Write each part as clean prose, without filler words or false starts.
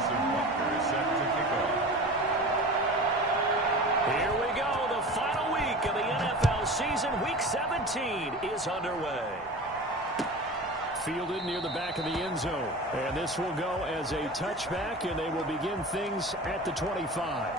Harrison Butker is set to kick off. Here we go. The final week of the NFL season. Week 17 is underway. Fielded near the back of the end zone. And this will go as a touchback, and they will begin things at the 25.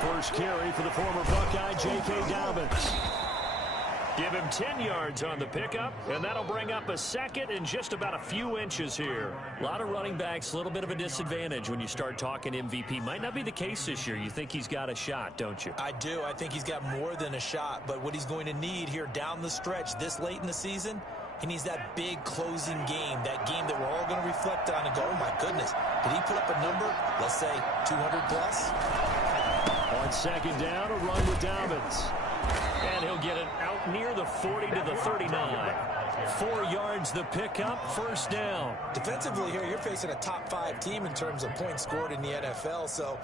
First carry for the former Buckeye, J.K. Dobbins. Give him 10 yards on the pickup, and that'll bring up a second in just about a few inches here. A lot of running backs, a little bit of a disadvantage when you start talking MVP. Might not be the case this year. You think he's got a shot, don't you? I do. I think he's got more than a shot, but what he's going to need here down the stretch this late in the season, he needs that big closing game, that game that we're all going to reflect on and go, oh my goodness, did he put up a number, let's say 200 plus? On second down, a run with Dobbins. And he'll get it out near the 40 to the 39. 4 yards the pickup, first down. Defensively here, you're facing a top 5 team in terms of points scored in the NFL. So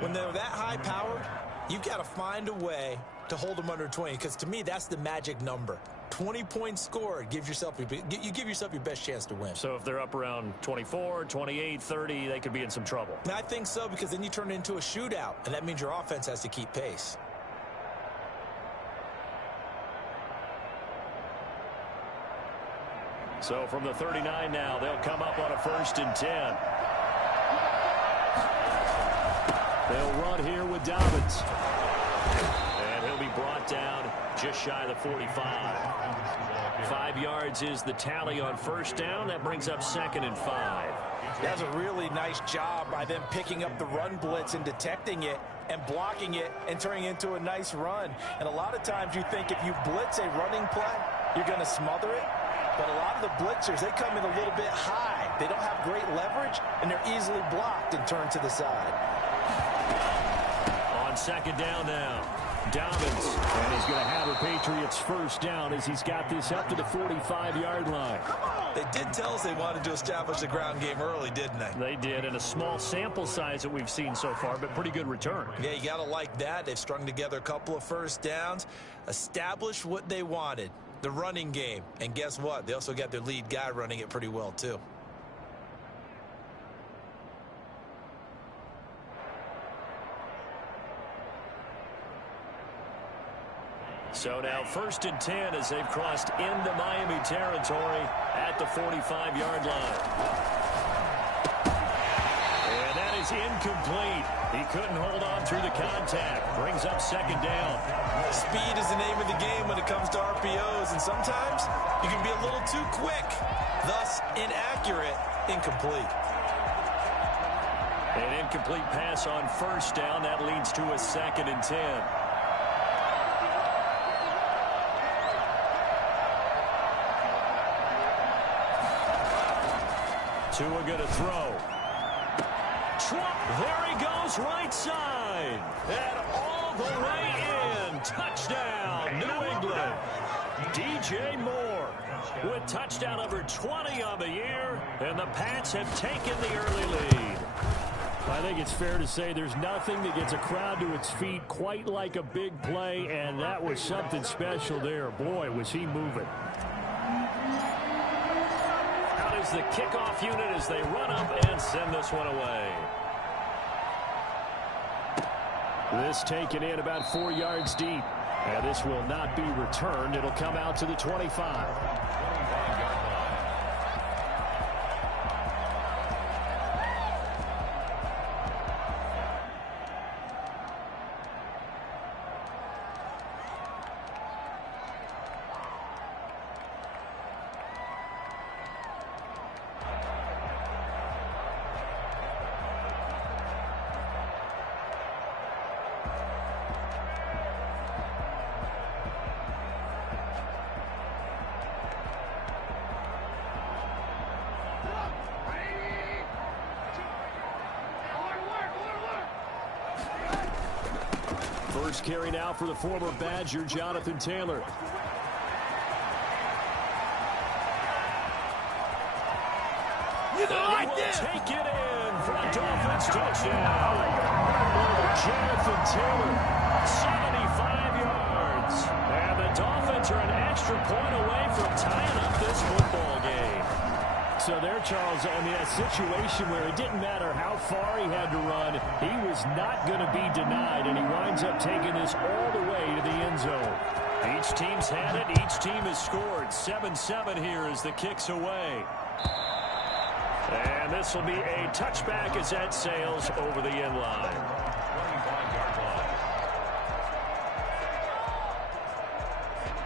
when they're that high powered, you've got to find a way to hold them under 20. Because to me, that's the magic number. 20 points scored, you give yourself your best chance to win. So if they're up around 24, 28, 30, they could be in some trouble. And I think so, because then you turn it into a shootout, and that means your offense has to keep pace. So from the 39 now, they'll come up on a 1st and 10. They'll run here with Dobbins. And he'll be brought down just shy of the 45. 5 yards is the tally on first down. That brings up 2nd and 5. That's a really nice job by them picking up the run blitz and detecting it and blocking it and turning it into a nice run. And a lot of times you think if you blitz a running play, you're going to smother it. But a lot of the blitzers, they come in a little bit high. They don't have great leverage, and they're easily blocked and turned to the side. On second down now, Dobbins. And he's going to have a Patriots first down as he's got this up to the 45-yard line. They did tell us they wanted to establish the ground game early, didn't they? They did, in a small sample size that we've seen so far, but pretty good return. Yeah, you got to like that. They've strung together a couple of first downs, established what they wanted, the running game. And guess what? They also got their lead guy running it pretty well, too. So now 1st and 10 as they've crossed into Miami territory at the 45-yard line. And that is incomplete. He couldn't hold on through the contact. Brings up 2nd down. Speed is the name of the game when it comes to RPOs, and sometimes you can be a little too quick, thus inaccurate, incomplete. An incomplete pass on first down. That leads to a 2nd and 10. Tua going to throw. Trump, there he goes, right side. And all the way in. Touchdown, New England. DJ Moore with touchdown number 20 on the year. And the Pats have taken the early lead. I think it's fair to say there's nothing that gets a crowd to its feet quite like a big play, and that was something special there. Boy, was he moving. The kickoff unit as they run up and send this one away. This taken in about 4 yards deep. And this will not be returned. It'll come out to the 25. First carry now for the former Badger, Jonathan Taylor. You like this? Take it in for a Dolphins touchdown. Jonathan Taylor, 75 yards. And the Dolphins are an extra point away from tying up this football game. So there, Charles, I mean, a situation where it didn't matter how far he had to run, he was not going to be denied, and he winds up taking this all the way to the end zone. Each team's had it. Each team has scored. 7-7 here as the kick's away. And this will be a touchback as that sails over the end line. 25-yard line.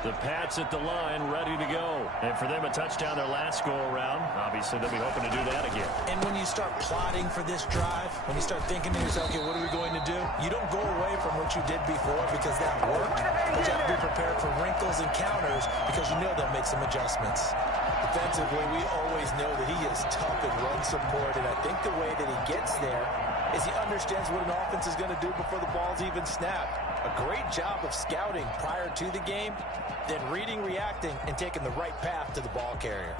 The Pats at the line, ready to go. And for them, a touchdown their last go-around. Obviously, they'll be hoping to do that again. And when you start plotting for this drive, when you start thinking to yourself, okay, what are we going to do? You don't go away from what you did before because that worked. But you have to be prepared for wrinkles and counters because you know they'll make some adjustments. Defensively, we always know that he is tough in run support, and I think the way that he gets there is he understands what an offense is going to do before the ball's even snapped. A great job of scouting prior to the game, then reading, reacting, and taking the right path to the ball carrier.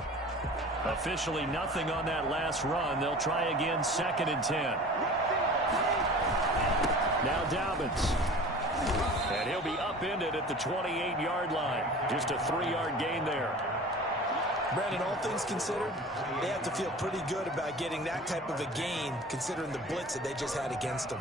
Officially nothing on that last run. They'll try again, 2nd and 10. Now Dobbins. And he'll be upended at the 28-yard line. Just a 3-yard gain there. Brandon, all things considered, they have to feel pretty good about getting that type of a gain considering the blitz that they just had against them.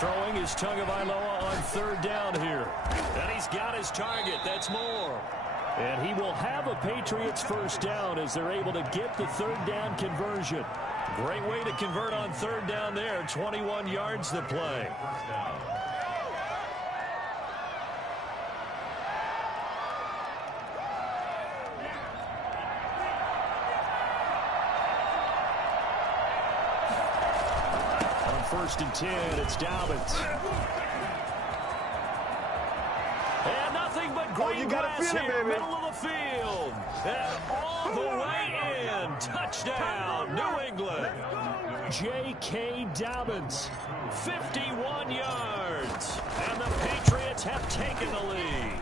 Throwing is Tagovailoa on 3rd down here. And he's got his target. That's Moore. And he will have a Patriots 1st down as they're able to get the 3rd down conversion. Great way to convert on 3rd down there. 21 yards to play. On 1st and 10, it's Dobbins. And nothing but green grass here, middle of the field. And all the way in. Touchdown, New England. J.K. Dobbins, 51 yards. And the Patriots have taken the lead.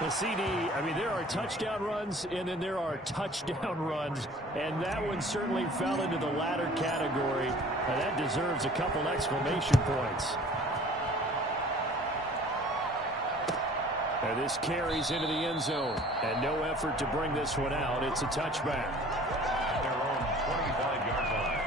The CD, I mean, there are touchdown runs, and then there are touchdown runs, and that one certainly fell into the latter category, and that deserves a couple exclamation points. And this carries into the end zone, and no effort to bring this one out. It's a touchback. At their own 25-yard line.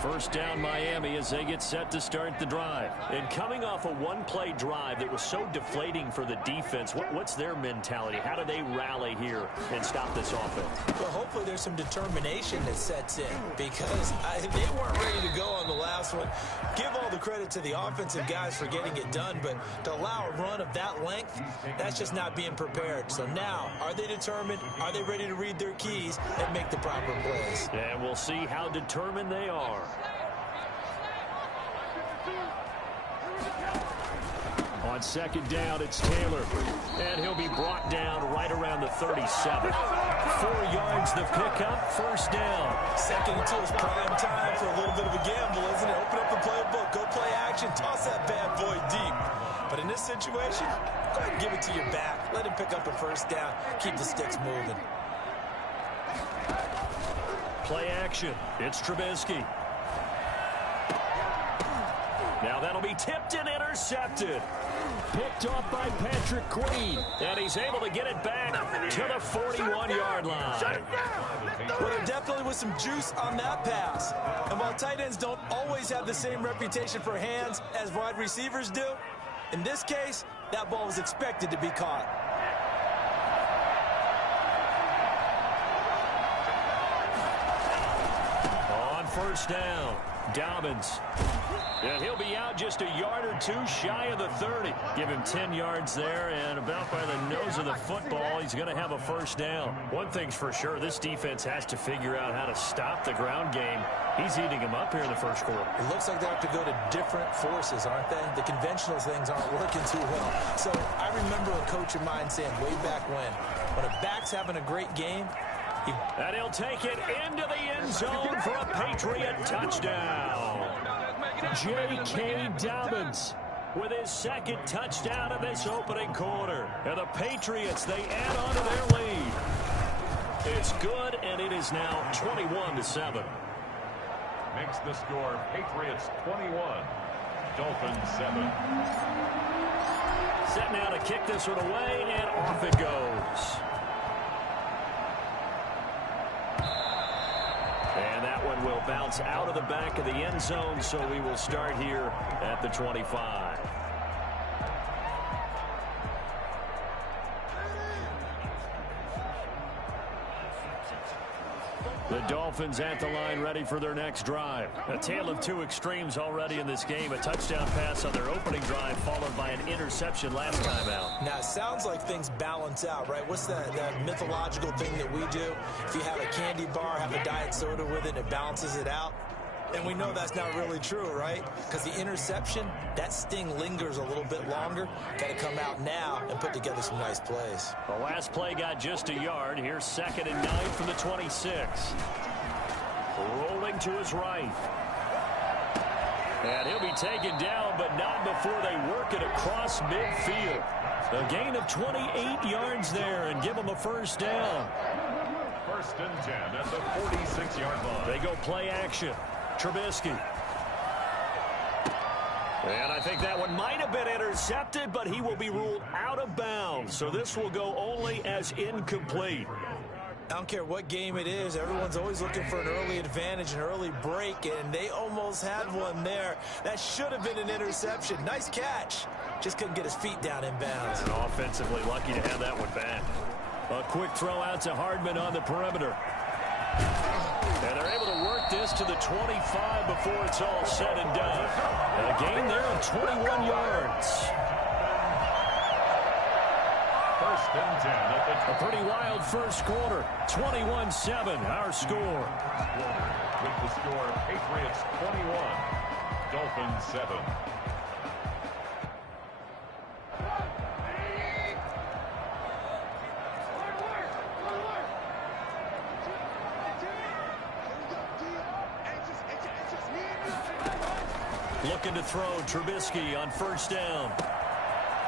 First down Miami as they get set to start the drive. And coming off a one-play drive that was so deflating for the defense, what's their mentality? How do they rally here and stop this offense? Well, hopefully there's some determination that sets in because they weren't ready to go on the last one. Give all the credit to the offensive guys for getting it done, but to allow a run of that length, that's just not being prepared. So now, are they determined? Are they ready to read their keys and make the proper plays? And we'll see how determined they are. On 2nd down, it's Taylor. And he'll be brought down right around the 37. 4 yards the pickup, 1st down. 2nd and 2 is prime time for a little bit of a gamble, isn't it? Open up the playbook, go play action, toss that bad boy deep. But in this situation, go ahead and give it to your back. Let him pick up a 1st down, keep the sticks moving. Play action. It's Trubisky. Now that'll be tipped and intercepted. Picked off by Patrick Queen. And he's able to get it back to the 41-yard line. Well, there definitely was some juice on that pass. And while tight ends don't always have the same reputation for hands as wide receivers do, in this case, that ball was expected to be caught. On first down. Dobbins. And he'll be out just a yard or two shy of the 30. Give him 10 yards there, and about by the nose of the football, he's going to have a first down. One thing's for sure, this defense has to figure out how to stop the ground game. He's eating him up here in the first quarter. It looks like they have to go to different forces, aren't they? The conventional things aren't working too well. So I remember a coach of mine saying way back when a back's having a great game, and he'll take it into the end zone for a Patriot touchdown. J.K. Dobbins with his second touchdown of this opening quarter. And the Patriots, they add on to their lead. It's good, and it is now 21-7. Makes the score Patriots 21, Dolphins 7. Set now to kick this one away, and off it goes. And that one will bounce out of the back of the end zone, so we will start here at the 25. The Dolphins at the line ready for their next drive. A tale of two extremes already in this game. A touchdown pass on their opening drive followed by an interception last time out. Now, it sounds like things balance out, right? What's that mythological thing that we do? If you have a candy bar, have a diet soda with it, it balances it out. And we know that's not really true, right? Because the interception, that sting lingers a little bit longer. Got to come out now and put together some nice plays. The last play got just a yard. Here's 2nd and 9 from the 26. Rolling to his right. And he'll be taken down, but not before they work it across midfield. A gain of 28 yards there and give them a first down. 1st and 10 at the 46-yard line. They go play action. Trubisky. And I think that one might have been intercepted, but he will be ruled out of bounds. So this will go only as incomplete. I don't care what game it is. Everyone's always looking for an early advantage, an early break, and they almost had one there. That should have been an interception. Nice catch. Just couldn't get his feet down in bounds. And offensively lucky to have that one back. A quick throw out to Hardman on the perimeter. And they're able to work this to the 25 before it's all said and done. A gain there of 21 yards. 1st and 10 at the A pretty wild first quarter. 21-7, our score. With the score, Patriots 21, Dolphins 7. Looking to throw Trubisky on first down.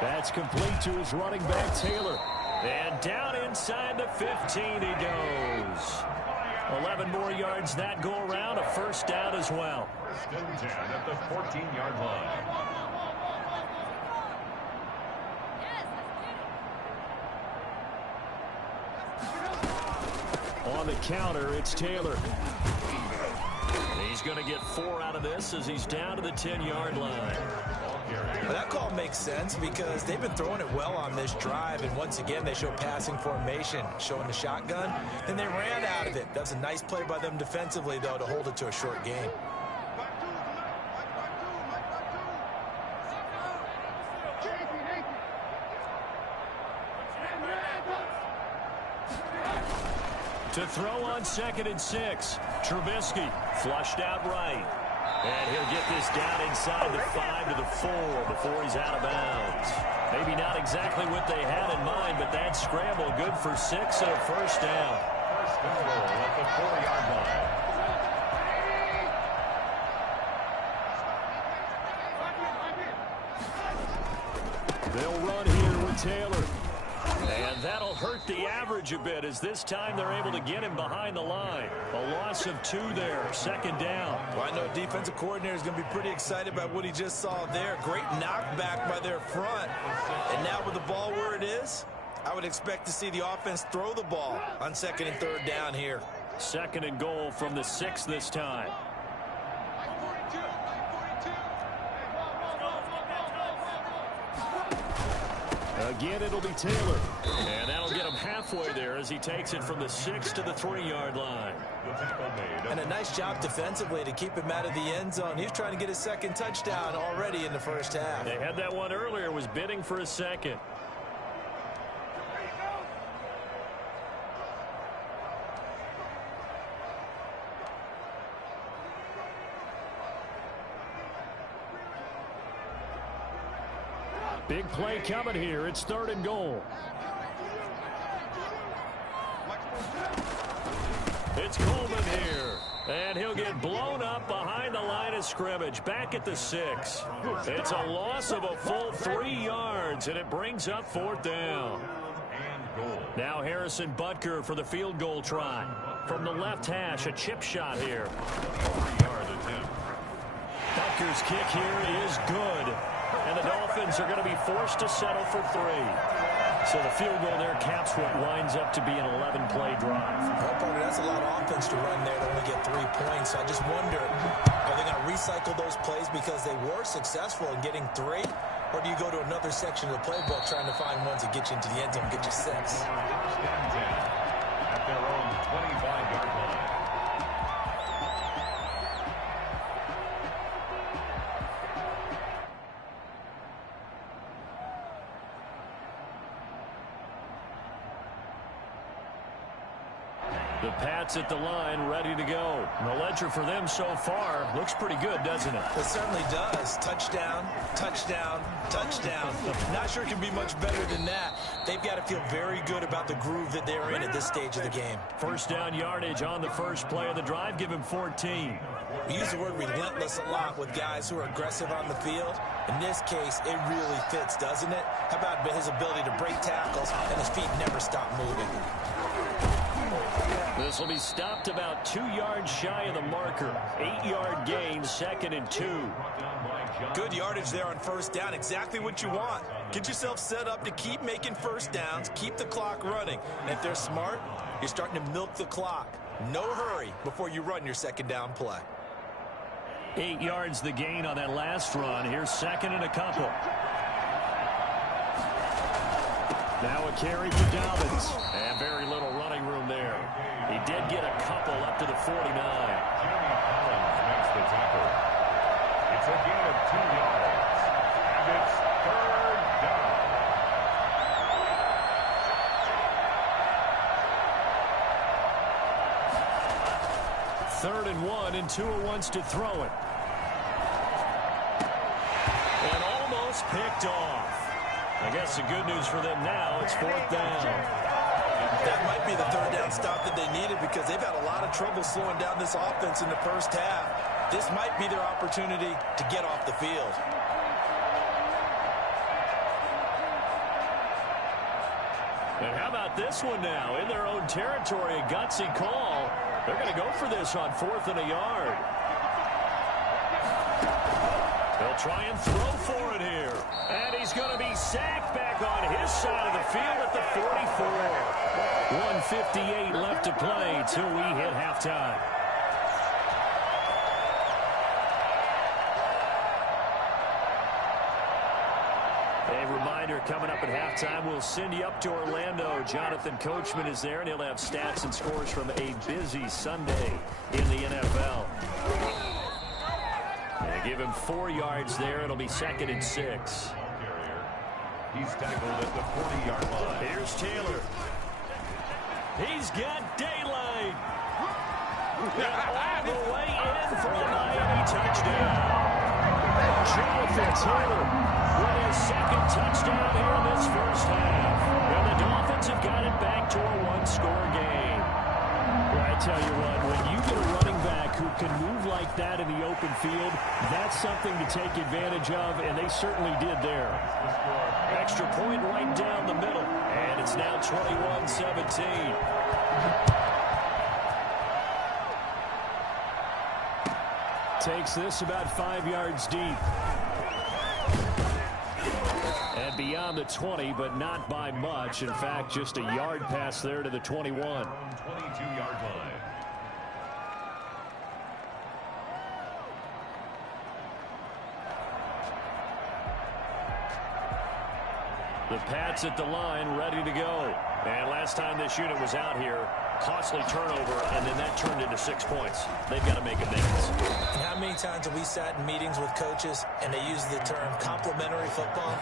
That's complete to his running back, Taylor. And down inside the 15 he goes. 11 more yards that go around, a first down as well. 1st and 10 at the 14-yard line. On the counter, it's Taylor. He's going to get 4 out of this as he's down to the 10-yard line. Well, that call makes sense because they've been throwing it well on this drive, and once again they show passing formation, showing the shotgun, and they ran out of it. That was a nice play by them defensively, though, to hold it to a short game. To throw on 2nd and 6. Trubisky flushed out right. And he'll get this down inside the 5 to the 4 before he's out of bounds. Maybe not exactly what they had in mind, but that scramble good for 6 and a first down. 1st and goal at the 4-yard line. They'll run here with Taylor. And that'll hurt the average a bit as this time they're able to get him behind the line. A loss of 2 there, 2nd down. Well, I know defensive coordinator is going to be pretty excited about what he just saw there. Great knockback by their front. And now with the ball where it is, I would expect to see the offense throw the ball on 2nd and 3rd down here. 2nd and goal from the 6 this time. Again, it'll be Taylor. And that'll get him halfway there as he takes it from the 6 to the 3-yard line. And a nice job defensively to keep him out of the end zone. He was trying to get his second touchdown already in the first half. They had that one earlier, was bidding for a second. Big play coming here. It's 3rd and goal. It's Coleman here. And he'll get blown up behind the line of scrimmage. Back at the 6. It's a loss of a full 3 yards, and it brings up 4th down. Now Harrison Butker for the field goal try. From the left hash, a chip shot here. Butker's kick here is good. And the Dolphins are going to be forced to settle for 3. So the field goal there caps what winds up to be an 11-play drive. Well, partner, that's a lot of offense to run there to only get 3 points. So I just wonder, are they going to recycle those plays because they were successful in getting 3? Or do you go to another section of the playbook trying to find ones that get you into the end zone and get you 6? At their own 25-yard line. The Pats at the line, ready to go. And the ledger for them so far looks pretty good, doesn't it? It certainly does. Touchdown, touchdown, touchdown. Not sure it can be much better than that. They've got to feel very good about the groove that they're in at this stage of the game. First down yardage on the first play of the drive. Give him 14. We use the word relentless a lot with guys who are aggressive on the field. In this case, it really fits, doesn't it? How about his ability to break tackles and his feet never stop moving? This will be stopped about 2 yards shy of the marker. 8-yard gain, 2nd and 2. Good yardage there on first down. Exactly what you want. Get yourself set up to keep making first downs, keep the clock running. And if they're smart, you're starting to milk the clock. No hurry before you run your second down play. 8 yards the gain on that last run. Here's 2nd and a couple. Now a carry for Dobbins. And very little running room there. He did get a couple up to the 49. Jimmy Collins makes the tackle. It's a gain of 2 yards. And it's 3rd down. 3rd and 1, and Tua wants to throw it. And almost picked off. I guess the good news for them now, it's 4th down. That might be the 3rd down stop that they needed because they've had a lot of trouble slowing down this offense in the first half. This might be their opportunity to get off the field. And how about this one now? In their own territory, a gutsy call. They're going to go for this on 4th and a yard. They'll try and throw for it here. And he's going to be sacked back on his side of the field at the 44. 1:58 left to play till we hit halftime. A reminder coming up at halftime, we'll send you up to Orlando. Jonathan Coachman is there, and he'll have stats and scores from a busy Sunday in the NFL. And give him 4 yards there. It'll be 2nd and 6. He's tackled at the 40-yard line. Here's Taylor. He's got daylight. And all the way in for a Miami touchdown. Jonathan Taylor with his 2nd touchdown here in this first half. And the Dolphins have got it back to a 1-score game. Well, I tell you what, when you get a running back who can move like that in the open field, that's something to take advantage of, and they certainly did there. Extra point right down the middle, and it's now 21-17. Takes this about 5 yards deep. And beyond the 20, but not by much. In fact, just a yard pass there to the 21. 22-yard line. The Pats at the line, ready to go. And last time this unit was out here, costly turnover, and then that turned into 6 points. They've got to make amends. And how many times have we sat in meetings with coaches and they use the term complementary football?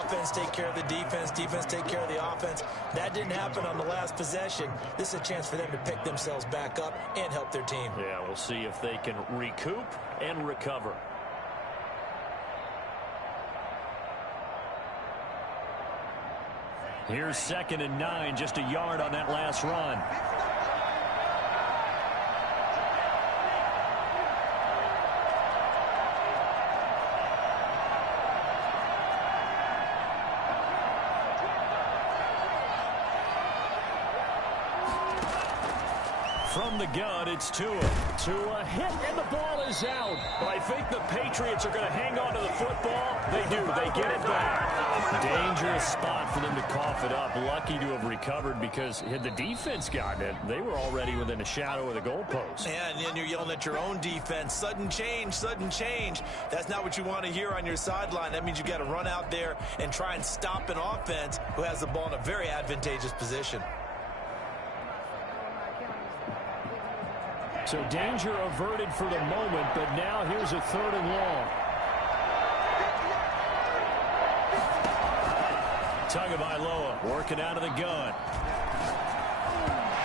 Offense take care of the defense, defense take care of the offense. That didn't happen on the last possession. This is a chance for them to pick themselves back up and help their team. Yeah, we'll see if they can recoup and recover. Here's 2nd and 9, just a yard on that last run. From the gun, it's Tua. Tua hit, and the ball is out. But I think the Patriots are going to hang on to the football. They do. They get it back. Dangerous spot for them to cough it up. Lucky to have recovered because had the defense gotten it, they were already within a shadow of the goalpost. Yeah, and then you're yelling at your own defense. Sudden change, sudden change. That's not what you want to hear on your sideline. That means you got to run out there and try and stop an offense who has the ball in a very advantageous position. So danger averted for the moment, but now here's a 3rd and long. Tagovailoa working out of the gun.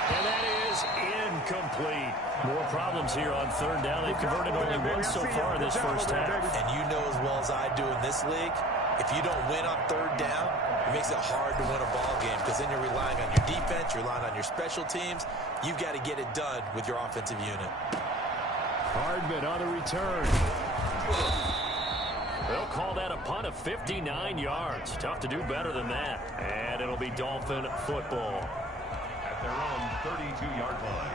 And that is incomplete. More problems here on 3rd down. They've converted only once so far in this first half. And you know as well as I do in this league, if you don't win on 3rd down, it makes it hard to win a ball game because then you're relying on your defense, you're relying on your special teams. You've got to get it done with your offensive unit. Hardman on the return. They'll call that a punt of 59 yards. Tough to do better than that. And it'll be Dolphin football. At their own 32-yard line.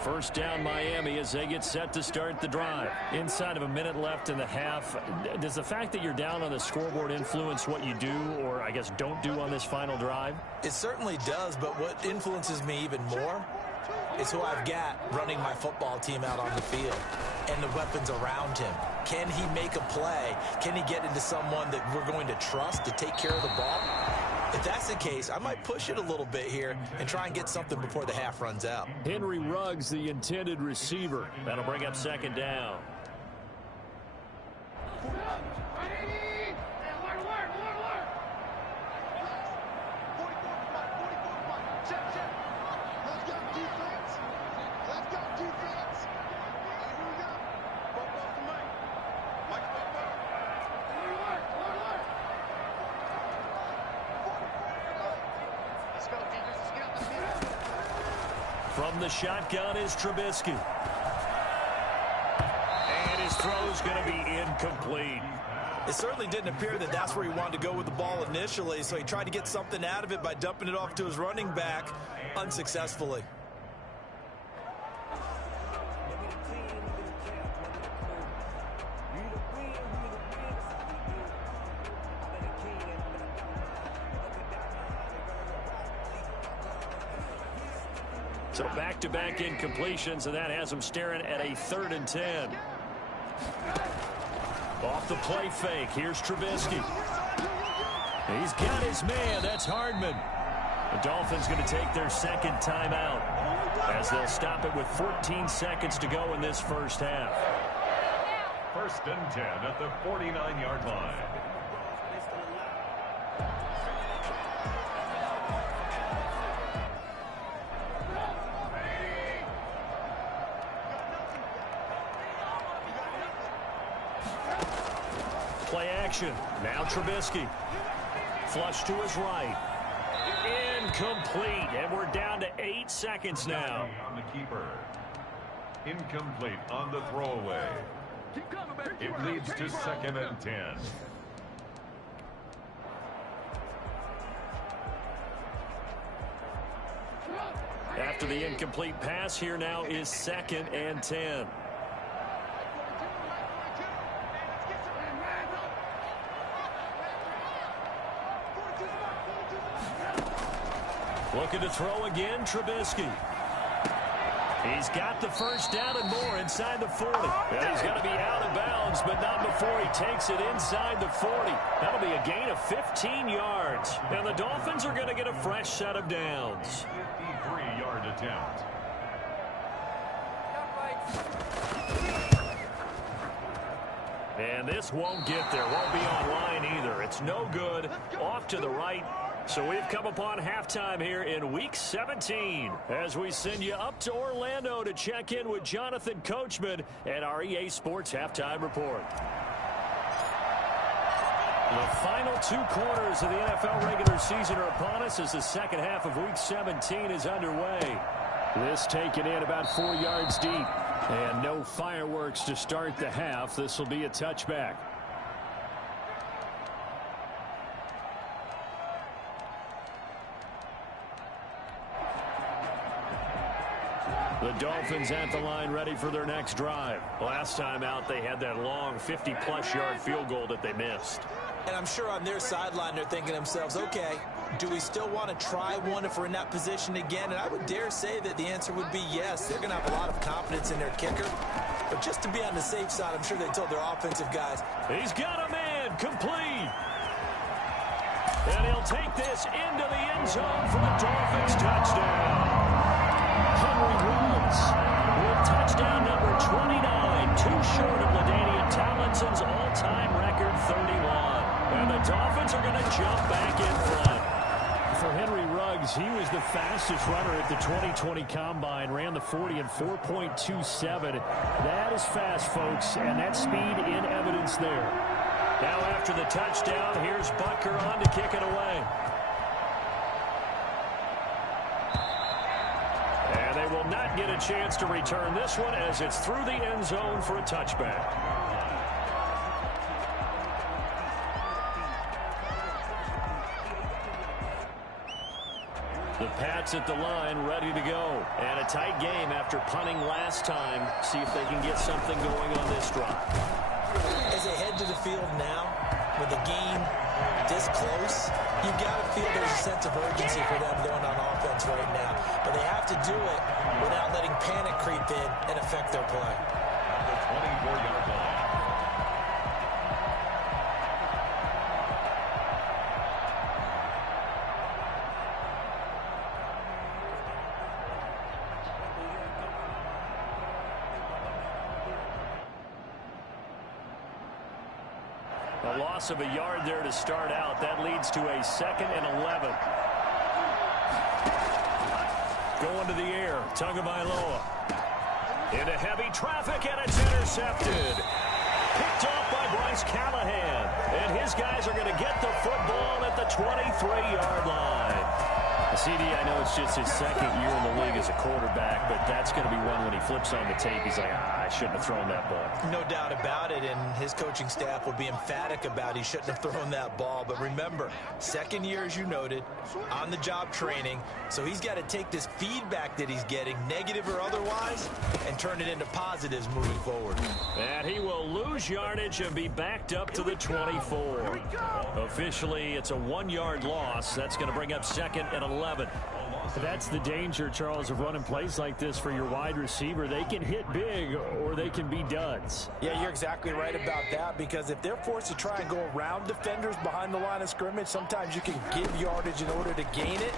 First down Miami as they get set to start the drive. Inside of a minute left in the half. Does the fact that you're down on the scoreboard influence what you do or, I guess, don't do on this final drive? It certainly does, but what influences me even more is who I've got running my football team out on the field and the weapons around him. Can he make a play? Can he get into someone that we're going to trust to take care of the ball? If that's the case, I might push it a little bit here and try and get something before the half runs out. Henry Ruggs, the intended receiver. That'll bring up 2nd down. From the shotgun is Trubisky. And his throw's going to be incomplete. It certainly didn't appear that that's where he wanted to go with the ball initially, so he tried to get something out of it by dumping it off to his running back unsuccessfully. So back-to-back incompletions, and that has him staring at a 3rd and 10. Off the play fake, here's Trubisky. He's got his man, that's Hardman. The Dolphins going to take their 2nd timeout as they'll stop it with 14 seconds to go in this first half. 1st and 10 at the 49-yard line. Play action. Now Trubisky. Flush to his right. Incomplete. And we're down to 8 seconds now. On the keeper. Incomplete on the throwaway. It leads to 2nd and 10. After the incomplete pass, here now is 2nd and 10. Looking to throw again, Trubisky. He's got the first down and more inside the 40. And he's going to be out of bounds, but not before he takes it inside the 40. That'll be a gain of 15 yards. And the Dolphins are going to get a fresh set of downs. 53-yard attempt. And this won't get there. Won't be online either. It's no good. Off to the right. So we've come upon halftime here in Week 17 as we send you up to Orlando to check in with Jonathan Coachman at our EA Sports Halftime Report. The final 2 quarters of the NFL regular season are upon us as the second half of Week 17 is underway. This taken in about 4 yards deep. And no fireworks to start the half. This will be a touchback. The Dolphins at the line ready for their next drive. Last time out, they had that long 50-plus yard field goal that they missed. And I'm sure on their sideline they're thinking to themselves, okay, do we still want to try one if we're in that position again? And I would dare say that the answer would be yes. They're going to have a lot of confidence in their kicker. But just to be on the safe side, I'm sure they told their offensive guys. He's got a man complete. And he'll take this into the end zone for the Dolphins touchdown. Henry Ruggs with touchdown number 29, too short of LaDainian Tomlinson's all-time record 31. And the Dolphins are going to jump back in front. For Henry Ruggs, he was the fastest runner at the 2020 Combine, ran the 40 in 4.27. That is fast, folks, and that speed in evidence there. Now after the touchdown, here's Butker on to kick it away. And they will not get a chance to return this one as it's through the end zone for a touchback. The Pats at the line, ready to go. And a tight game after punting last time. See if they can get something going on this drive. As they head to the field now, with the game this close, you've got to feel there's a sense of urgency for them going on offense right now. But they have to do it without letting panic creep in and affect their play. The 24-yard line. A loss of a yard there to start out. That leads to a 2nd and 11. Going to the air. Tagovailoa. Into heavy traffic, and it's intercepted. Picked off by Bryce Callahan. And his guys are going to get the football at the 23-yard line. CD, I know it's just his 2nd year in the league as a quarterback, but that's going to be one when he flips on the tape. He's like, I shouldn't have thrown that ball. No doubt about it, and his coaching staff will be emphatic about he shouldn't have thrown that ball. But remember, 2nd year, as you noted, on-the-job training, so he's got to take this feedback that he's getting, negative or otherwise, and turn it into positives moving forward. And he will lose yardage and be backed up to the 24. Officially, it's a 1-yard loss. That's going to bring up 2nd and 11. That's the danger, Charles, of running plays like this for your wide receiver. They can hit big or they can be duds. Yeah, you're exactly right about that, because if they're forced to try and go around defenders behind the line of scrimmage, sometimes you can give yardage in order to gain it.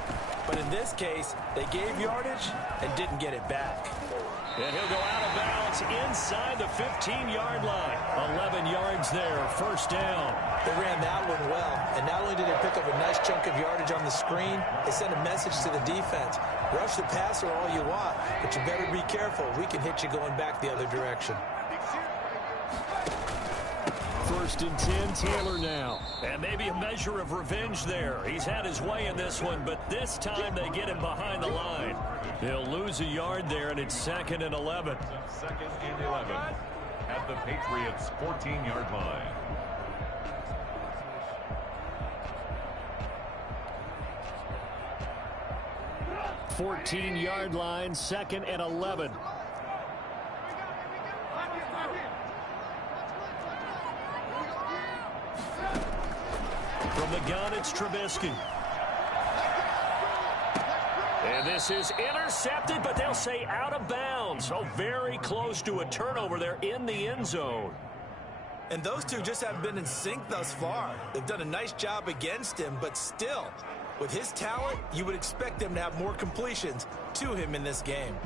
But in this case, they gave yardage and didn't get it back. And he'll go out of bounds inside the 15-yard line. 11 yards there, 1st down. They ran that one well, and not only did they pick up a nice chunk of yardage on the screen, they sent a message to the defense. Rush the passer all you want, but you better be careful. We can hit you going back the other direction. 1st and 10, Taylor now. And maybe a measure of revenge there. He's had his way in this one, but this time they get him behind the line. They'll lose a yard there, and it's 2nd and 11. 2nd and 11 at the Patriots' 14-yard line. Fourteen-yard line, 2nd and 11. From the gun, it's Trubisky. And this is intercepted, but they'll say out of bounds. So very close to a turnover there in the end zone. And those two just haven't been in sync thus far. They've done a nice job against him, but still, with his talent, you would expect them to have more completions to him in this game.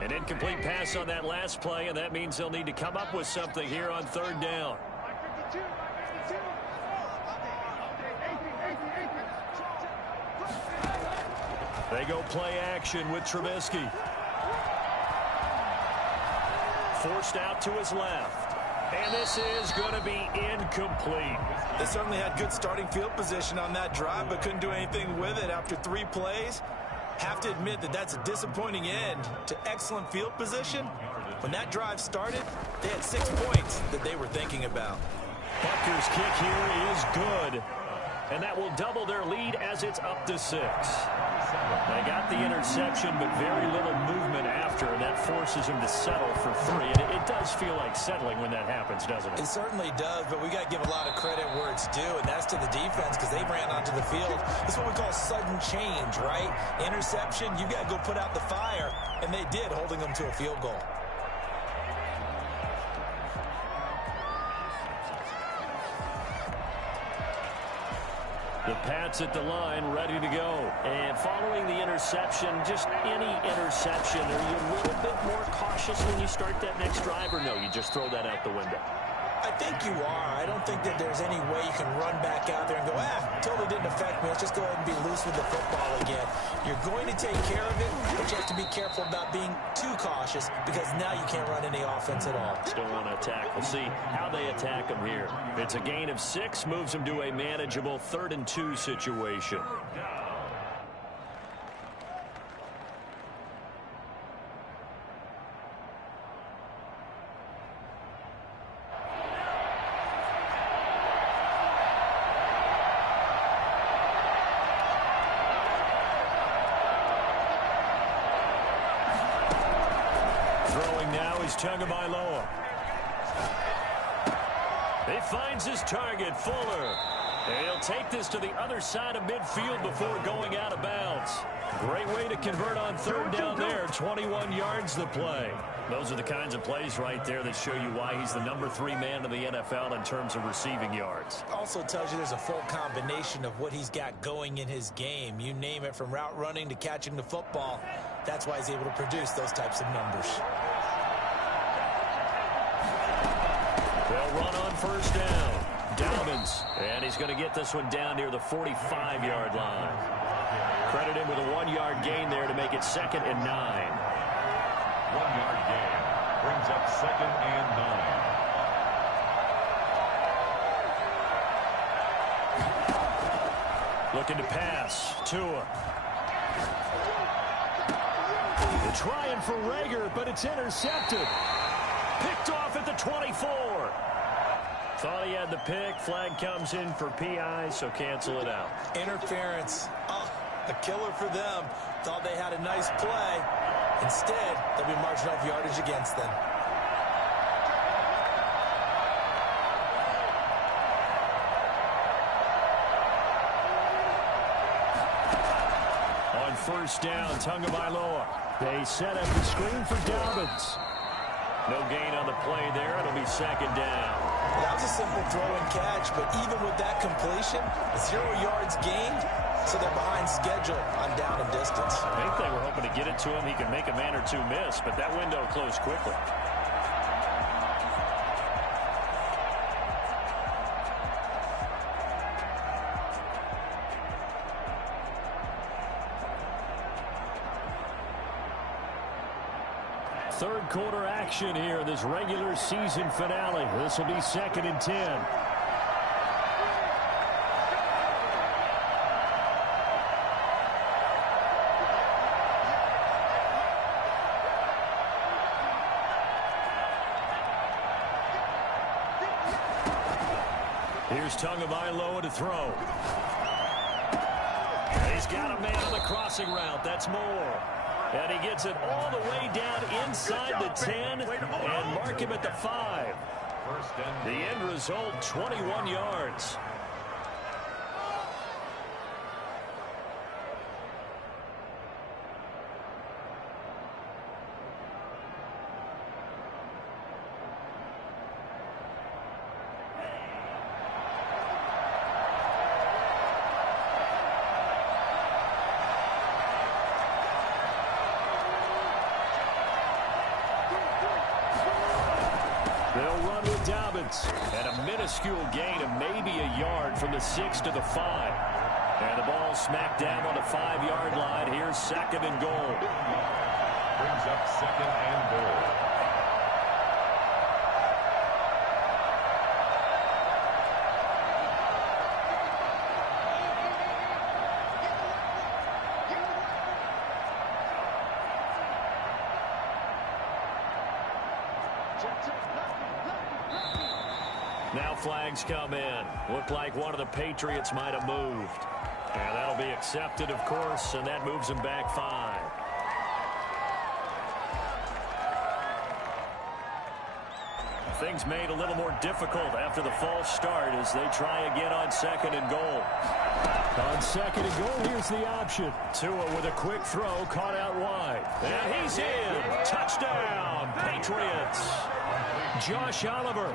An incomplete pass on that last play, and that means they'll need to come up with something here on third down. They go play action with Trubisky. Forced out to his left. And this is going to be incomplete. They certainly had good starting field position on that drive, but couldn't do anything with it after 3 plays. Have to admit that that's a disappointing end to excellent field position. When that drive started, they had 6 points that they were thinking about. Butker's kick here is good. And that will double their lead as it's up to 6. They got the interception, but very little movement after, and that forces him to settle for 3. And it does feel like settling when that happens, doesn't it? It certainly does, but we got to give a lot of credit where it's due, and that's to the defense because they ran onto the field. This is what we call sudden change, right? Interception, you got to go put out the fire, and they did, holding them to a field goal. The Pats at the line, ready to go. And following the interception, just any interception, are you a little bit more cautious when you start that next drive, or no, you just throw that out the window? I think you are. I don't think that there's any way you can run back out there and go, totally didn't affect me. Let's just go ahead and be loose with the football again. You're going to take care of it, but you have to be careful about being too cautious because now you can't run any offense at all. Still want to attack. We'll see how they attack them here. It's a gain of 6, moves them to a manageable 3rd and 2 situation. Tagovailoa. He finds his target, Fuller. And he'll take this to the other side of midfield before going out of bounds. Great way to convert on 3rd down there. 21 yards the play. Those are the kinds of plays right there that show you why he's the number 3 man in the NFL in terms of receiving yards. Also tells you there's a full combination of what he's got going in his game. You name it, from route running to catching the football. That's why he's able to produce those types of numbers. They'll run on 1st down. Dobbins. And he's going to get this one down near the 45-yard line. Credit him with a 1-yard gain there to make it 2nd and 9. 1-yard gain brings up 2nd and 9. Looking to pass. Tua. They're trying for Reagor, but it's intercepted. Picked off at the 24. Thought he had the pick. Flag comes in for PI, so cancel it out. Interference. Oh, a killer for them. Thought they had a nice play. Instead, they'll be marching off yardage against them. On 1st down, Tagovailoa. They set up the screen for Dobbins. No gain on the play there. It'll be 2nd down. Well, that was a simple throw and catch, but even with that completion, 0 yards gained, so they're behind schedule on down and distance. I think they were hoping to get it to him. He could make a man or 2 miss, but that window closed quickly. Third quarter action here, this regular season finale. This will be 2nd and 10. Here's Tagovailoa to throw. He's got a man on the crossing route. That's Moore. And he gets it all the way down inside the 10 and mark him at the 5. The end result, 21 yards. They'll run with Dobbins. And a minuscule gain of maybe a yard from the 6 to the 5. And the ball smacked down on the 5-yard line. Here's 2nd and goal. Brings up 2nd and goal. Now flags come in. Looked like one of the Patriots might have moved. And that'll be accepted, of course, and that moves them back 5. Things made a little more difficult after the false start as they try again on 2nd and goal. On 2nd and goal, here's the option. Tua with a quick throw, caught out wide. And he's in. Touchdown, Patriots. Josh Oliver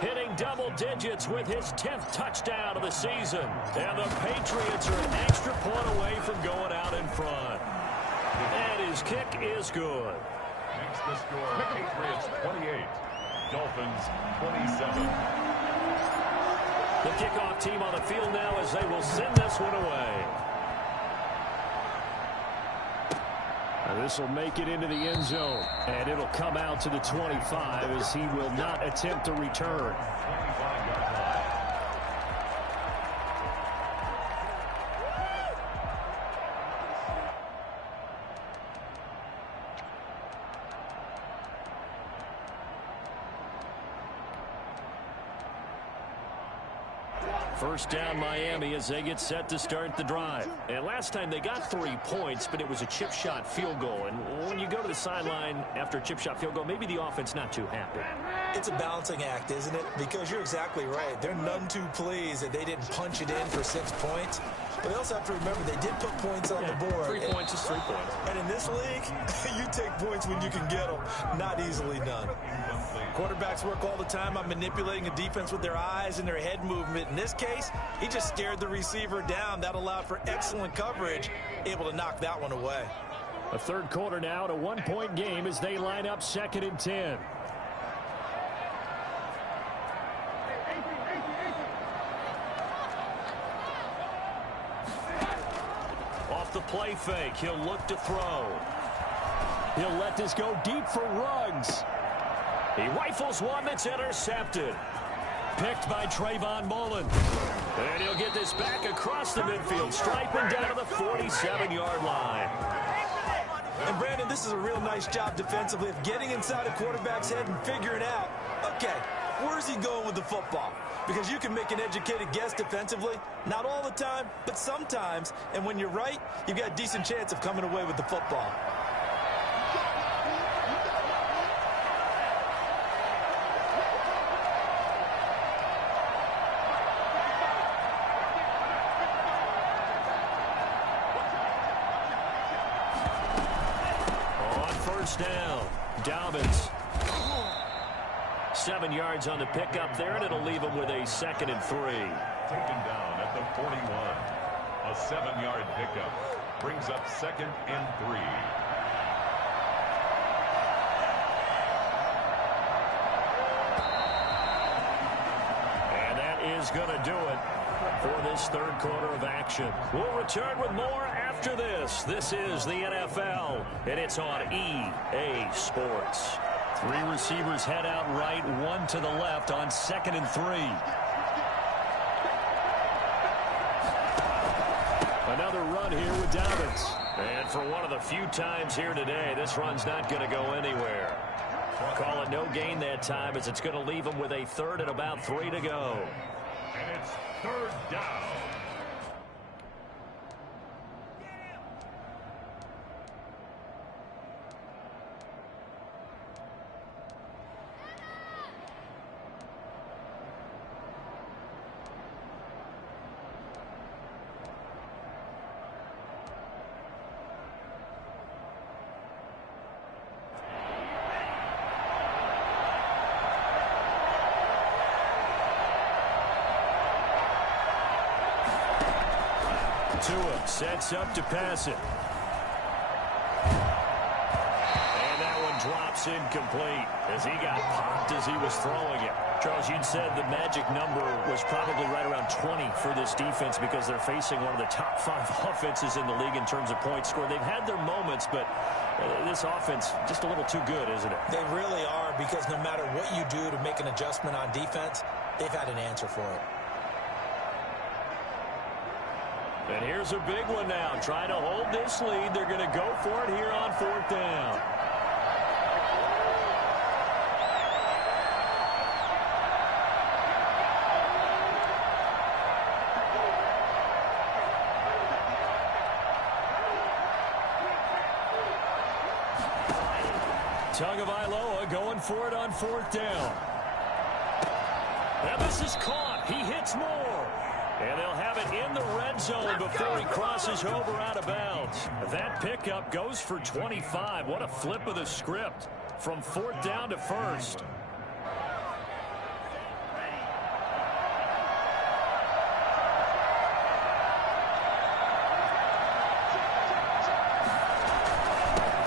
hitting double digits with his 10th touchdown of the season. And the Patriots are an extra point away from going out in front. And his kick is good. Makes the score Patriots 28, Dolphins 27. The kickoff team on the field now as they will send this one away. This will make it into the end zone, and it'll come out to the 25 as he will not attempt to return. 25-yard line. First down, Miami, as they get set to start the drive. And last time they got 3 points, but it was a chip shot field goal. And when you go to the sideline after a chip shot field goal, maybe the offense not too happy. It's a balancing act, isn't it? Because you're exactly right. They're none too pleased that they didn't punch it in for 6 points. But they also have to remember they did put points on the board. 3 points is 3 points. And in this league, you take points when you can get them. Not easily done. Quarterbacks work all the time on manipulating a defense with their eyes and their head movement. In this case, he just stared the receiver down. That allowed for excellent coverage, able to knock that one away. A third quarter now, a 1-point game as they line up 2nd and 10. Off the play fake, he'll look to throw. He'll let this go deep for Ruggs. He rifles one that's intercepted. Picked by Trayvon Mullen. And he'll get this back across the midfield, striping down to the 47-yard line. And Brandon, this is a real nice job defensively of getting inside a quarterback's head and figuring out, okay, where's he going with the football? Because you can make an educated guess defensively. Not all the time, but sometimes. And when you're right, you've got a decent chance of coming away with the football. Down. Dobbins. 7 yards on the pickup there, and it'll leave him with a 2nd and 3. Taken down at the 41. A 7-yard pickup. Brings up 2nd and 3. And that is going to do it for this third quarter of action. We'll return with more after this. This is the NFL, and it's on EA Sports. 3 receivers head out right, 1 to the left on 2nd and 3. Another run here with Dobbins. And for one of the few times here today, this run's not going to go anywhere. Call it no gain that time as it's going to leave him with a 3rd and about 3 to go. And it's 3rd down. Tua sets up to pass it. And that one drops incomplete as he got popped as he was throwing it. Charles, you'd said the magic number was probably right around 20 for this defense because they're facing one of the top 5 offenses in the league in terms of points scored. They've had their moments, but this offense just a little too good, isn't it? They really are, because no matter what you do to make an adjustment on defense, they've had an answer for it. And here's a big one now. Trying to hold this lead. They're going to go for it here on 4th down. Tagovailoa going for it on 4th down. And this is caught. He hits more. And they'll have it in the red zone before he crosses over out of bounds. That pickup goes for 25. What a flip of the script from 4th down to 1st.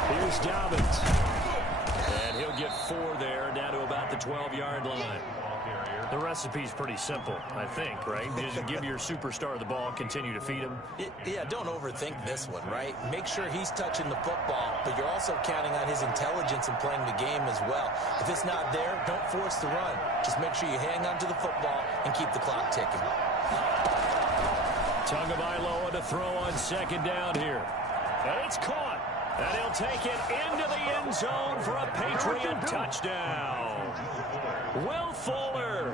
Here's Dobbins. And he'll get 4 there, down to about the 12-yard line. The recipe's pretty simple, I think, right? Just give your superstar the ball, continue to feed him. Yeah, don't overthink this one, right? Make sure he's touching the football, but you're also counting on his intelligence in playing the game as well. If it's not there, don't force the run. Just make sure you hang on to the football and keep the clock ticking. Tagovailoa to throw on 2nd down here. And it's caught. And he'll take it into the end zone for a Patriot touchdown. Will Fuller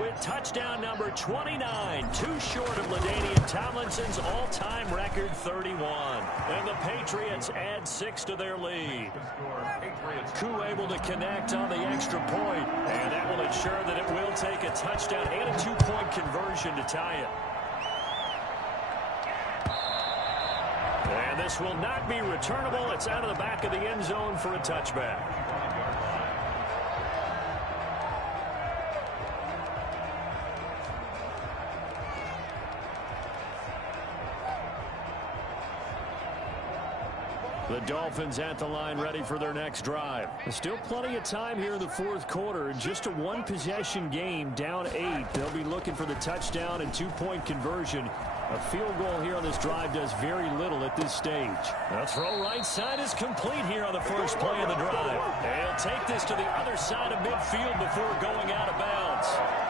with touchdown number 29, too short of LaDainian Tomlinson's all-time record 31. And the Patriots add 6 to their lead. Koo able to connect on the extra point, and that will ensure that it will take a touchdown and a 2-point conversion to tie it. And this will not be returnable. It's out of the back of the end zone for a touchback. The Dolphins at the line, ready for their next drive. There's still plenty of time here in the 4th quarter. Just a 1-possession game, down 8. They'll be looking for the touchdown and 2-point conversion. A field goal here on this drive does very little at this stage. The throw right side is complete here on the first play of the drive. They'll take this to the other side of midfield before going out of bounds.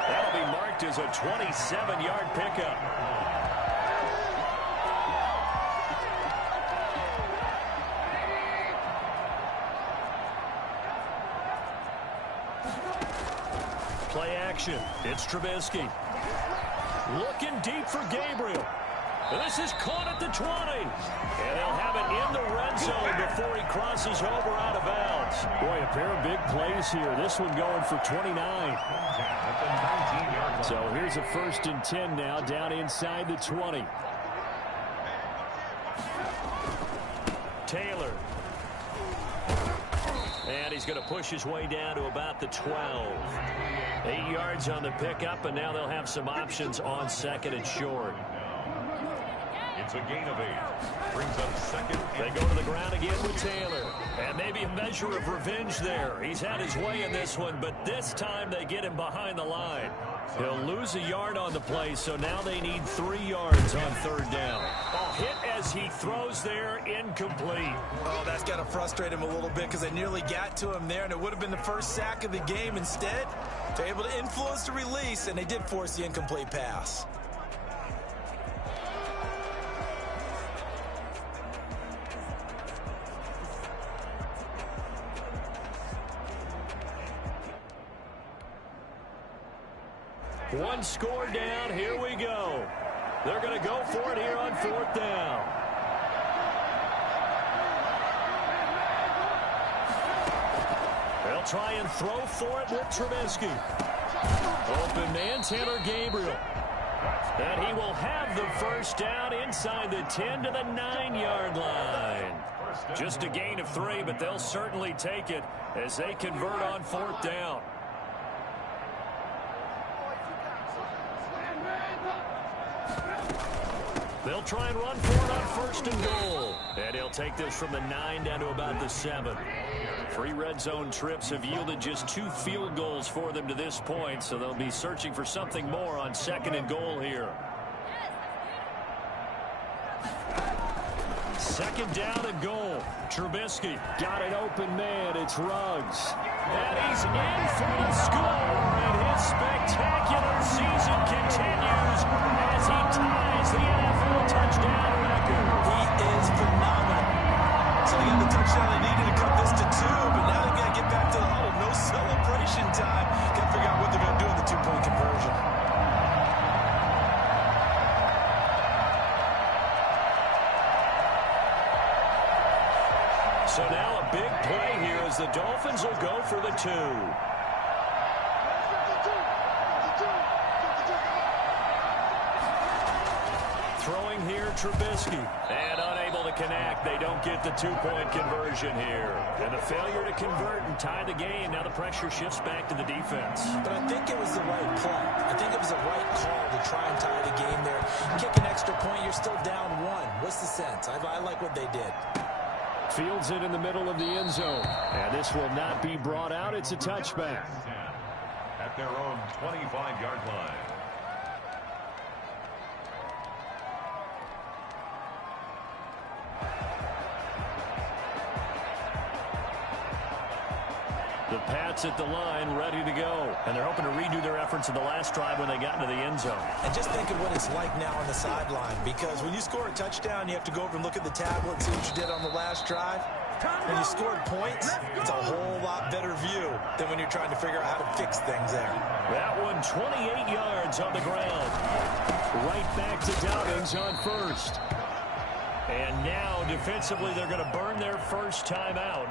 That'll be marked as a 27-yard pickup. Play action. It's Trubisky. Looking deep for Gabriel. This is caught at the 20. And they'll have it in the red zone before he crosses over out of bounds. Boy, a pair of big plays here. This one going for 29. So here's a 1st and 10 now, down inside the 20. Taylor. And he's going to push his way down to about the 12. 8 yards on the pickup, and now they'll have some options on 2nd and short. It's a gain of 8. Brings up 2nd. They go to the ground again with Taylor. And maybe a measure of revenge there. He's had his way in this one, but this time they get him behind the line. He'll lose a yard on the play, so now they need 3 yards on 3rd down. A hit as he throws there, incomplete. Oh, that's got to frustrate him a little bit because they nearly got to him there, and it would have been the first sack of the game. Instead, they're able to influence the release, and they did force the incomplete pass. One score down. Here we go. They're going to go for it here on 4th down. They'll try and throw for it with Trubisky. Open man, Taylor Gabriel. And he will have the 1st down inside the 10 to the 9-yard line. Just a gain of 3, but they'll certainly take it as they convert on 4th down. They'll try and run for it on 1st and goal. And he'll take this from the 9 down to about the 7. 3 red zone trips have yielded just 2 field goals for them to this point, so they'll be searching for something more on 2nd and goal here. 2nd down and goal. Trubisky got an open man. It's Ruggs. And he's in for the score. And his spectacular season continues as he ties the NFL touchdown record. He is phenomenal. So they got the touchdown they needed to cut this to 2, but now they've got to get back to the huddle. No celebration time. Got to figure out what they're going to do in the 2-point conversion. So now a big play here as the Dolphins will go for the 2. Throwing here, Trubisky. And unable to connect. They don't get the 2-point conversion here. And the failure to convert and tie the game. Now the pressure shifts back to the defense. But I think it was the right play. I think it was the right call to try and tie the game there. Kick an extra point, you're still down 1. What's the sense? I like what they did. Fields it in the middle of the end zone. And this will not be brought out. It's a touchback. At their own 25-yard line. The Pats at the line, ready to go. And they're hoping to redo their efforts in the last drive when they got into the end zone. And just think of what it's like now on the sideline, because when you score a touchdown, you have to go over and look at the tablet and see what you did on the last drive. When you scored points, it's a whole lot better view than when you're trying to figure out how to fix things there. That one 28 yards on the ground. Right back to Dobbins on first. And now, defensively, they're going to burn their first timeout.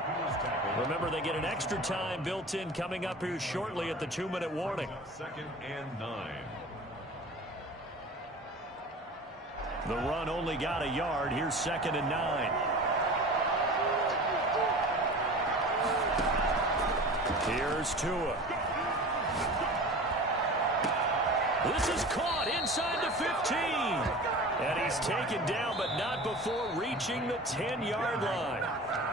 Remember, they get an extra time built in coming up here shortly at the 2-minute warning. 2nd and 9. The run only got a yard. Here's 2nd and 9. Here's Tua. This is caught inside the 15. And he's taken down, but not before reaching the 10-yard line.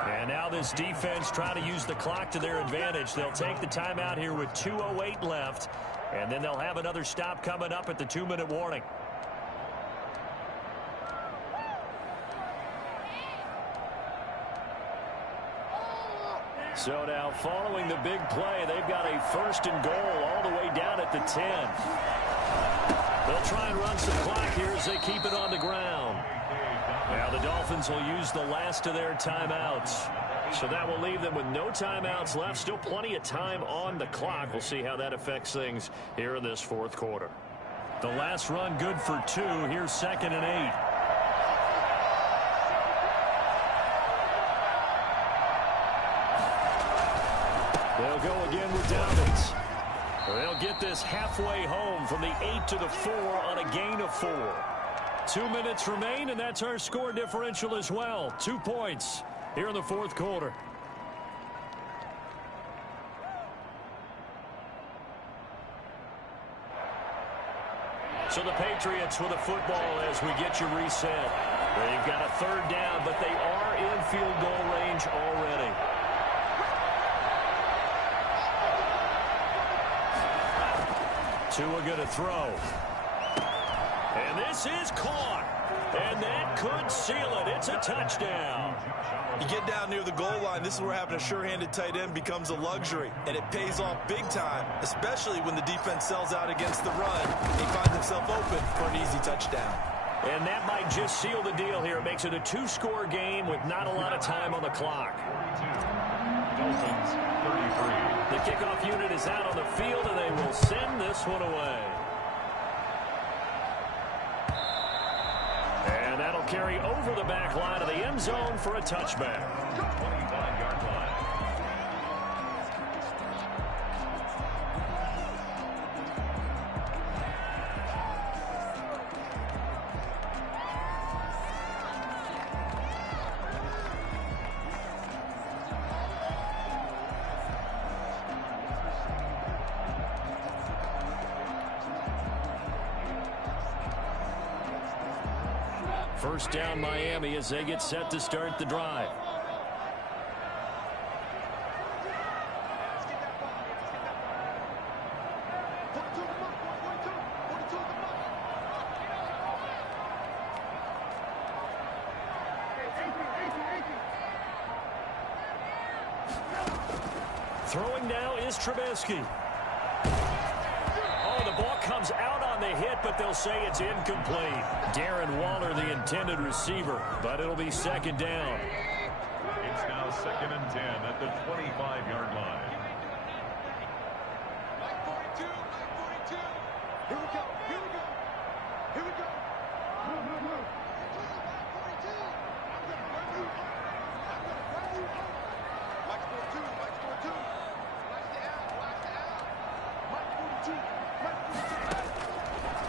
And now this defense trying to use the clock to their advantage. They'll take the timeout here with 2:08 left. And then they'll have another stop coming up at the 2-minute warning. So now following the big play, they've got a 1st and goal all the way down at the 10. They'll try and run some clock here as they keep it on the ground. Now the Dolphins will use the last of their timeouts. So that will leave them with no timeouts left. Still plenty of time on the clock. We'll see how that affects things here in this 4th quarter. The last run good for 2. Here's 2nd and 8. They'll go again with Dobbins. They'll get this halfway home from the 8 to the 4 on a gain of 4. 2 minutes remain, and that's our score differential as well. 2 points here in the 4th quarter. So the Patriots with a football as we get you reset. They've got a 3rd down, but they are in field goal range already. Tua going to throw. And this is caught. And that could seal it. It's a touchdown. You get down near the goal line, this is where having a sure-handed tight end becomes a luxury. And it pays off big time, especially when the defense sells out against the run. He finds himself open for an easy touchdown. And that might just seal the deal here. It makes it a 2-score game with not a lot of time on the clock. Dolphins 33. The kickoff unit is out on the field, and they will send this one away. And that'll carry over the back line of the end zone for a touchback. 25-yard line. First down Miami as they get set to start the drive. Throwing now is Trubisky. Oh, the ball comes out on the hit, but they'll say it's incomplete. Darren Waller, the intended receiver, but it'll be second down. It's now 2nd and 10 at the 25-yard line. Here we go. Here we go. Here we go.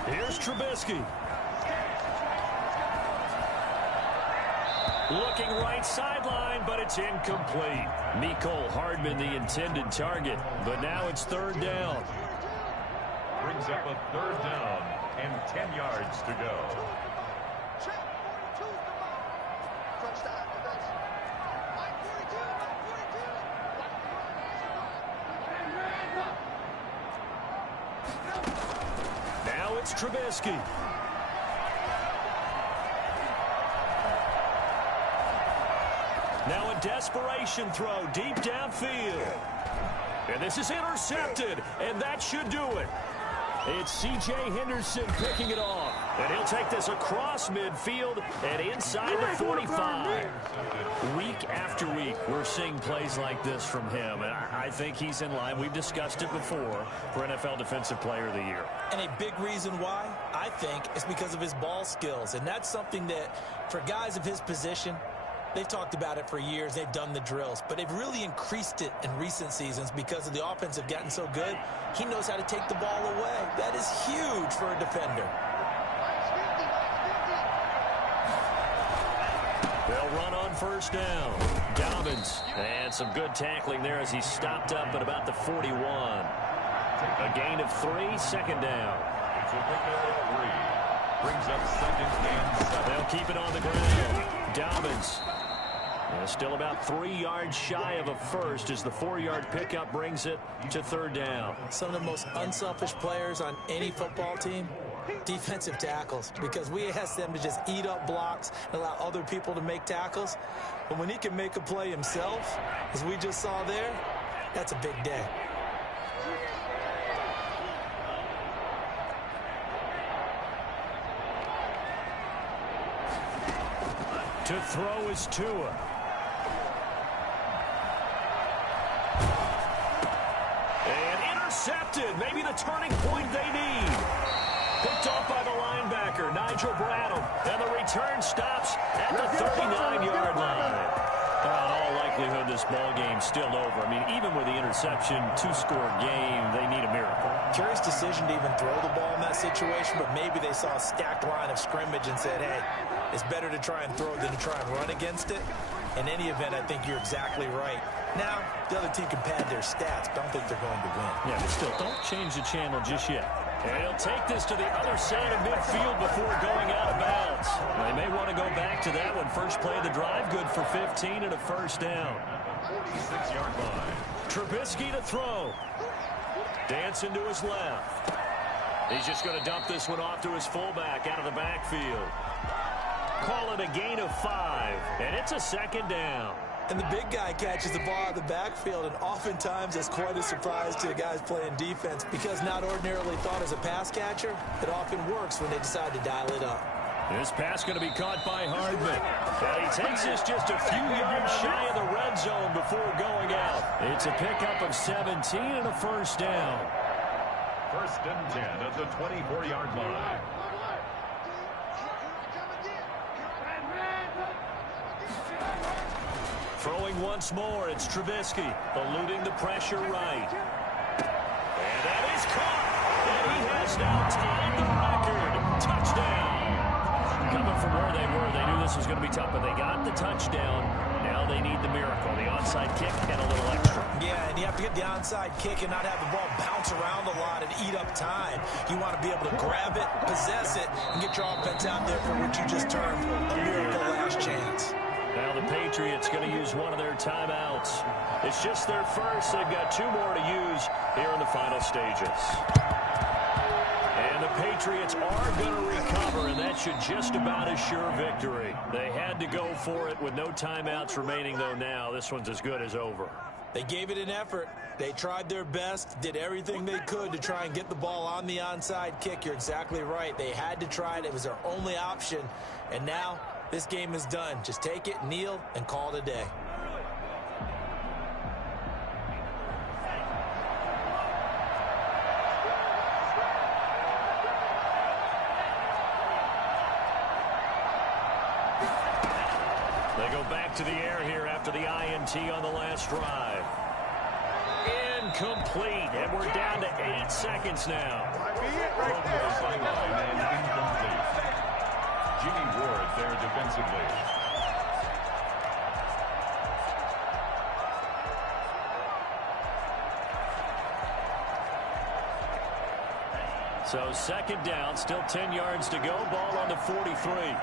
Here's Trubisky. Looking right sideline, but it's incomplete. Mecole Hardman, the intended target, but now it's 3rd down. Brings up a 3rd down and 10 yards to go. Now it's Trubisky. Now a desperation throw deep downfield. And this is intercepted, and that should do it. It's C.J. Henderson picking it off. And he'll take this across midfield and inside the 45. Week after week, we're seeing plays like this from him. And I think he's in line. We've discussed it before for NFL Defensive Player of the Year. And a big reason why, I think, is because of his ball skills. And that's something that, for guys of his position, they've talked about it for years. They've done the drills. But they've really increased it in recent seasons because of the offense have gotten so good. He knows how to take the ball away. That is huge for a defender. They'll run on 1st down. Dobbins. And some good tackling there as he stopped up at about the 41. A gain of 3, 2nd down. It's a pickup of 3. Brings up 2nd and 7. They'll keep it on the ground. Dobbins. Still about 3 yards shy of a first as the 4-yard pickup brings it to 3rd down. Some of the most unselfish players on any football team, defensive tackles, because we ask them to just eat up blocks and allow other people to make tackles. But when he can make a play himself, as we just saw there, that's a big day. To throw is Tua. And intercepted. Maybe the turning point they need. Picked off by the linebacker, Nigel Bradham. And the return stops at the 39-yard line. In all likelihood, this ball game's still over. I mean, even with the interception, 2-score game, they need a miracle. Curious decision to even throw the ball in that situation, but maybe they saw a stacked line of scrimmage and said, hey, it's better to try and throw than to try and run against it. In any event, I think you're exactly right. Now, the other team can pad their stats, but I don't think they're going to win. Yeah, but still, don't change the channel just yet. And he'll take this to the other side of midfield before going out of bounds. They may want to go back to that one. First play of the drive, good for 15 and a 1st down. 46-yard line. Trubisky to throw. Dancing to his left. He's just going to dump this one off to his fullback out of the backfield. Call it a gain of 5, and it's a 2nd down. And the big guy catches the ball out of the backfield, and oftentimes it's quite a surprise to the guys playing defense because not ordinarily thought as a pass catcher, it often works when they decide to dial it up. This pass going to be caught by Hardman. And he takes this just a few yards shy of the red zone before going out. It's a pickup of 17 and a 1st down. 1st and 10 at the 24-yard line. Throwing once more, it's Trubisky, eluding the pressure right. And that is caught. And he has now tied the record. Touchdown. Coming from where they were, they knew this was going to be tough, but they got the touchdown. Now they need the miracle, the onside kick and a little extra. Yeah, and you have to get the onside kick and not have the ball bounce around a lot and eat up time. You want to be able to grab it, possess it, and get your offense out there for what you just termed a miracle last chance. Now the Patriots going to use one of their timeouts. It's just their first. They've got 2 more to use here in the final stages. And the Patriots are going to recover, and that should just about assure victory. They had to go for it with no timeouts remaining, though now. This one's as good as over. They gave it an effort. They tried their best, did everything they could to try and get the ball on the onside kick. You're exactly right. They had to try it. It was their only option. And now this game is done. Just take it, kneel, and call it a day. They go back to the air here after the INT on the last drive. Incomplete, and we're down to 8 seconds now. Thrown to the sideline and incomplete. Jimmy Ward there defensively. So second down, still 10 yards to go. Ball on the 43.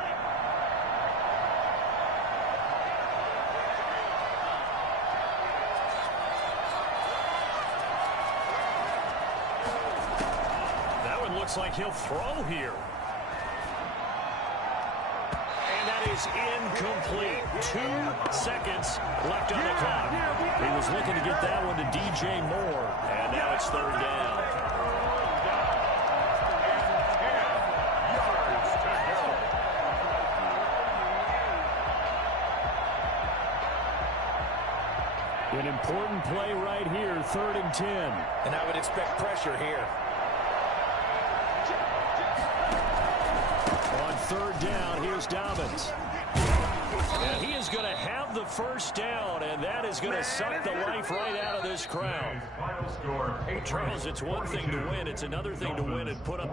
Looks like he'll throw here. And that is incomplete. 2 seconds left on the clock. He was looking to get that one to DJ Moore. And now it's third down. An important play right here, 3rd and 10. And I would expect pressure here. On 3rd down, here's Dobbins. And he is going to have the first down, and that is going to suck the life right out of this crowd. Charles, it's one thing to win. It's another thing to win and put up the